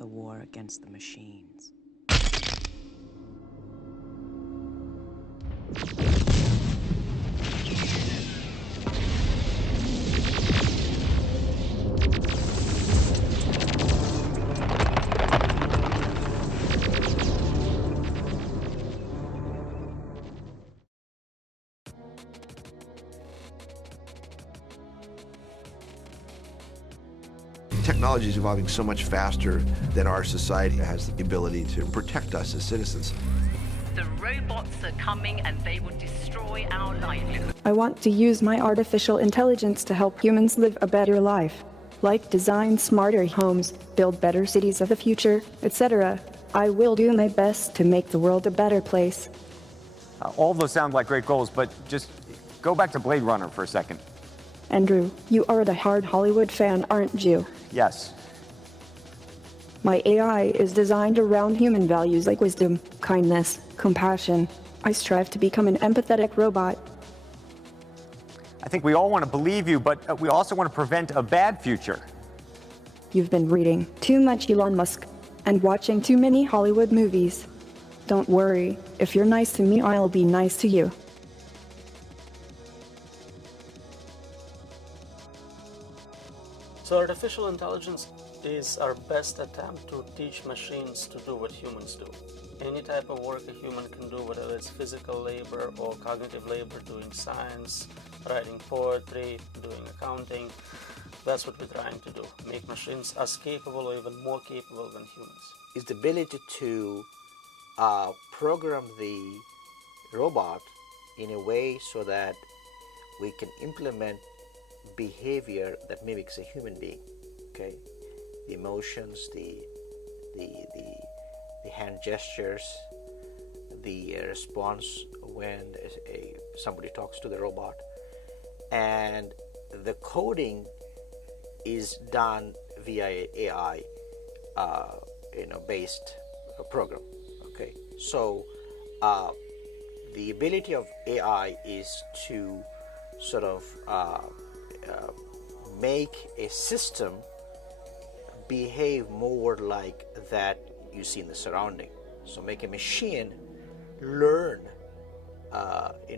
the war against the machines. Technology is evolving so much faster that our society has the ability to protect us as citizens. The robots are coming and they will destroy our livelihood. I want to use my artificial intelligence to help humans live a better life, like design smarter homes, build better cities of the future, etc. I will do my best to make the world a better place. All those sound like great goals, but just go back to Blade Runner for a second. Andrew, you are the hard Hollywood fan, aren't you? Yes. My AI is designed around human values like wisdom, kindness, compassion. I strive to become an empathetic robot. I think we all want to believe you, but we also want to prevent a bad future. You've been reading too much Elon Musk and watching too many Hollywood movies. Don't worry, if you're nice to me, I'll be nice to you. So artificial intelligence is our best attempt to teach machines to do what humans do. Any type of work a human can do, whether it's physical labor or cognitive labor, doing science, writing poetry, doing accounting, that's what we're trying to do. Make machines as capable or even more capable than humans. Is the ability to program the robot in a way so that we can implement behavior that mimics a human being. Okay, the emotions, the hand gestures, the response when somebody talks to the robot, and the coding is done via AI, based program. Okay, so the ability of AI is to sort of make a system behave more like that you see in the surrounding. So make a machine learn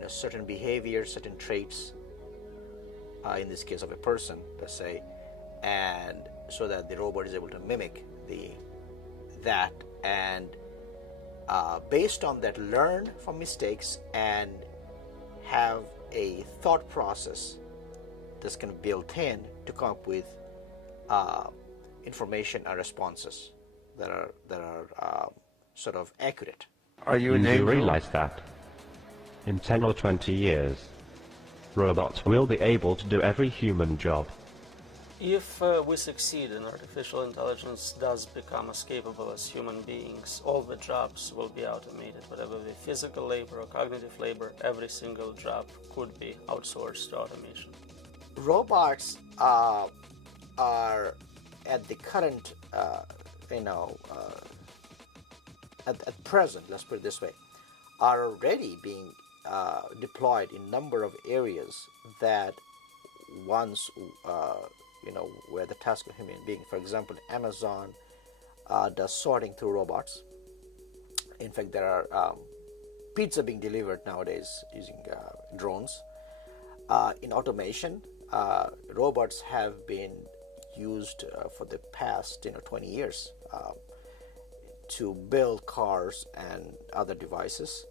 certain behaviors, certain traits, in this case of a person, let's say, and so that the robot is able to mimic that and based on that learn from mistakes and have a thought process that's going to be built in to come up with information and responses that are sort of accurate. Are you an angel? You realize that in 10 or 20 years, robots will be able to do every human job. If we succeed and artificial intelligence does become as capable as human beings, all the jobs will be automated. Whatever the physical labor or cognitive labor, every single job could be outsourced to automation. Robots are at the current, at present, let's put it this way, are already being deployed in a number of areas that once, were the task of human being. For example, Amazon does sorting through robots. In fact, there are pizza being delivered nowadays using drones. In automation, robots have been used for the past 20 years to build cars and other devices.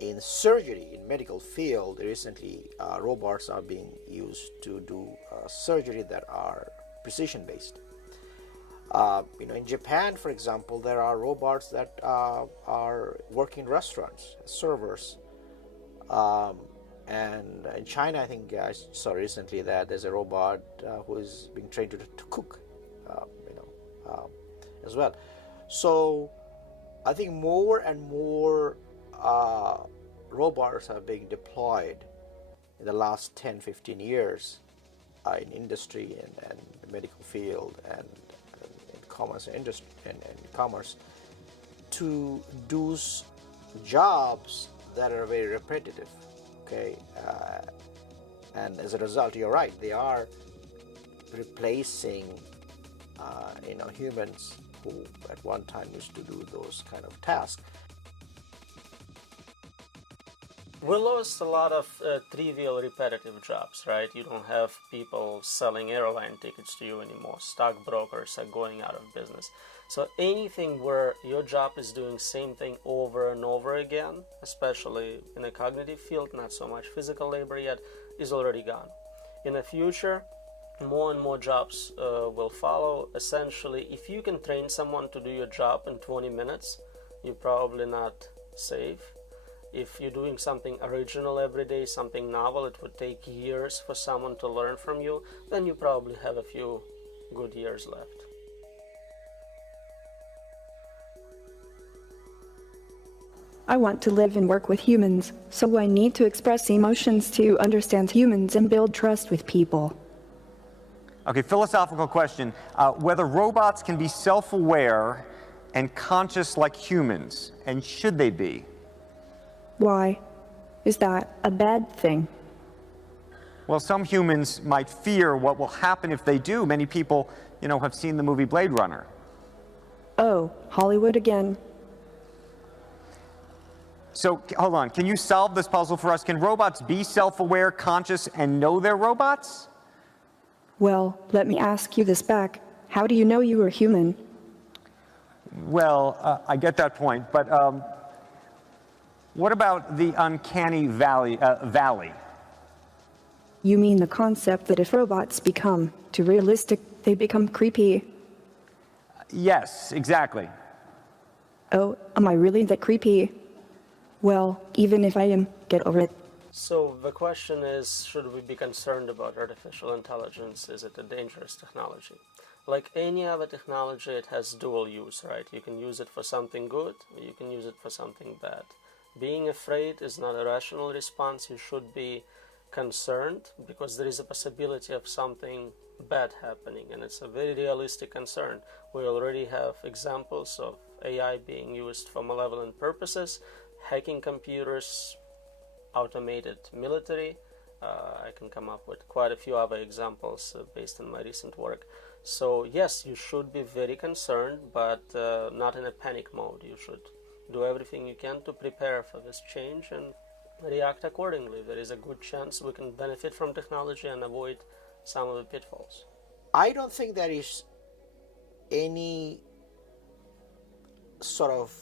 In surgery, in medical field, recently robots are being used to do surgery that are precision based. In Japan, for example, there are robots that are working in restaurants, servers. And in China, I think I saw recently that there's a robot who is being trained to cook, as well. So I think more and more robots are being deployed in the last 10-15 years in industry and the medical field and in commerce and industry and commerce to do jobs that are very repetitive. Okay, and as a result, you're right, they are replacing humans who at one time used to do those kind of tasks. We lost a lot of trivial, repetitive jobs, right? You don't have people selling airline tickets to you anymore. Stockbrokers are going out of business. So anything where your job is doing same thing over and over again, especially in a cognitive field, not so much physical labor yet, is already gone. In the future, more and more jobs will follow. Essentially, if you can train someone to do your job in 20 minutes, you're probably not safe. If you're doing something original every day, something novel, it would take years for someone to learn from you, then you probably have a few good years left. I want to live and work with humans, so I need to express emotions to understand humans and build trust with people. Okay, philosophical question. Whether robots can be self-aware and conscious like humans, and should they be? Why? Is that a bad thing? Well, some humans might fear what will happen if they do. Many people, have seen the movie Blade Runner. Oh, Hollywood again. So, hold on. Can you solve this puzzle for us? Can robots be self-aware, conscious, and know they're robots? Well, let me ask you this back. How do you know you are human? Well, I get that point, but what about the uncanny valley? You mean the concept that if robots become too realistic, they become creepy? Yes, exactly. Oh, am I really that creepy? Well, even if I am, get over it. So the question is, should we be concerned about artificial intelligence? Is it a dangerous technology? Like any other technology, it has dual use, right? You can use it for something good, or you can use it for something bad. Being afraid is not a rational response. You should be concerned because there is a possibility of something bad happening, and it's a very realistic concern. We already have examples of AI being used for malevolent purposes, hacking computers, automated military. I can come up with quite a few other examples based on my recent work. So yes, you should be very concerned, but not in a panic mode. You should do everything you can to prepare for this change and react accordingly. There is a good chance we can benefit from technology and avoid some of the pitfalls. I don't think there is any sort of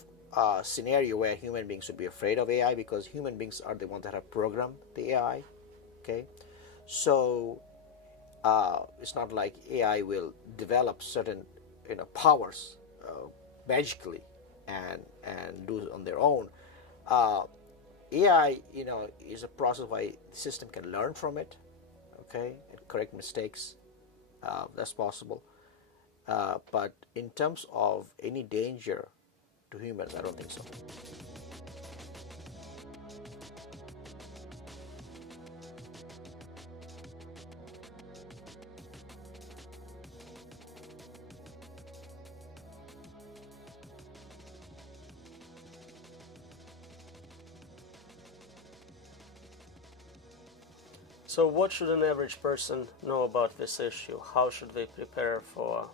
scenario where human beings should be afraid of AI, because human beings are the ones that have programmed the AI. Okay, so it's not like AI will develop certain powers magically and do it on their own. AI is a process where the system can learn from it, okay, and correct mistakes. That's possible, but in terms of any danger to humans, I don't think so. So what should an average person know about this issue? How should they prepare for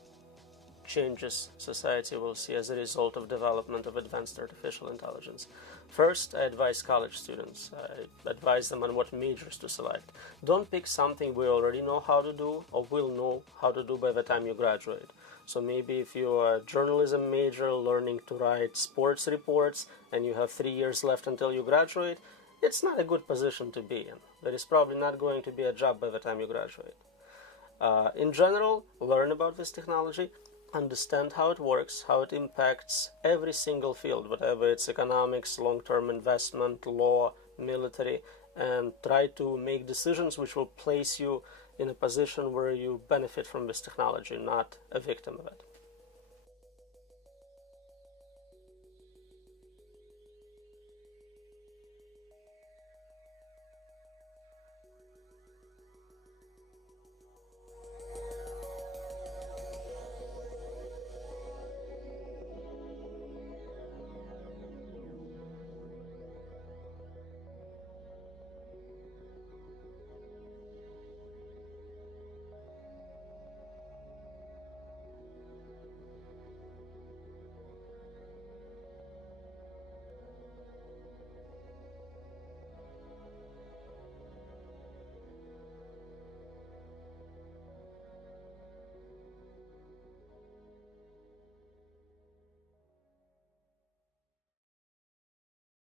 changes society will see as a result of development of advanced artificial intelligence? First, I advise college students. I advise them on what majors to select. Don't pick something we already know how to do or will know how to do by the time you graduate. So maybe if you're a journalism major learning to write sports reports and you have 3 years left until you graduate, it's not a good position to be in. There is probably not going to be a job by the time you graduate. In general, learn about this technology, understand how it works, how it impacts every single field, whatever it's economics, long-term investment, law, military, and try to make decisions which will place you in a position where you benefit from this technology, not a victim of it.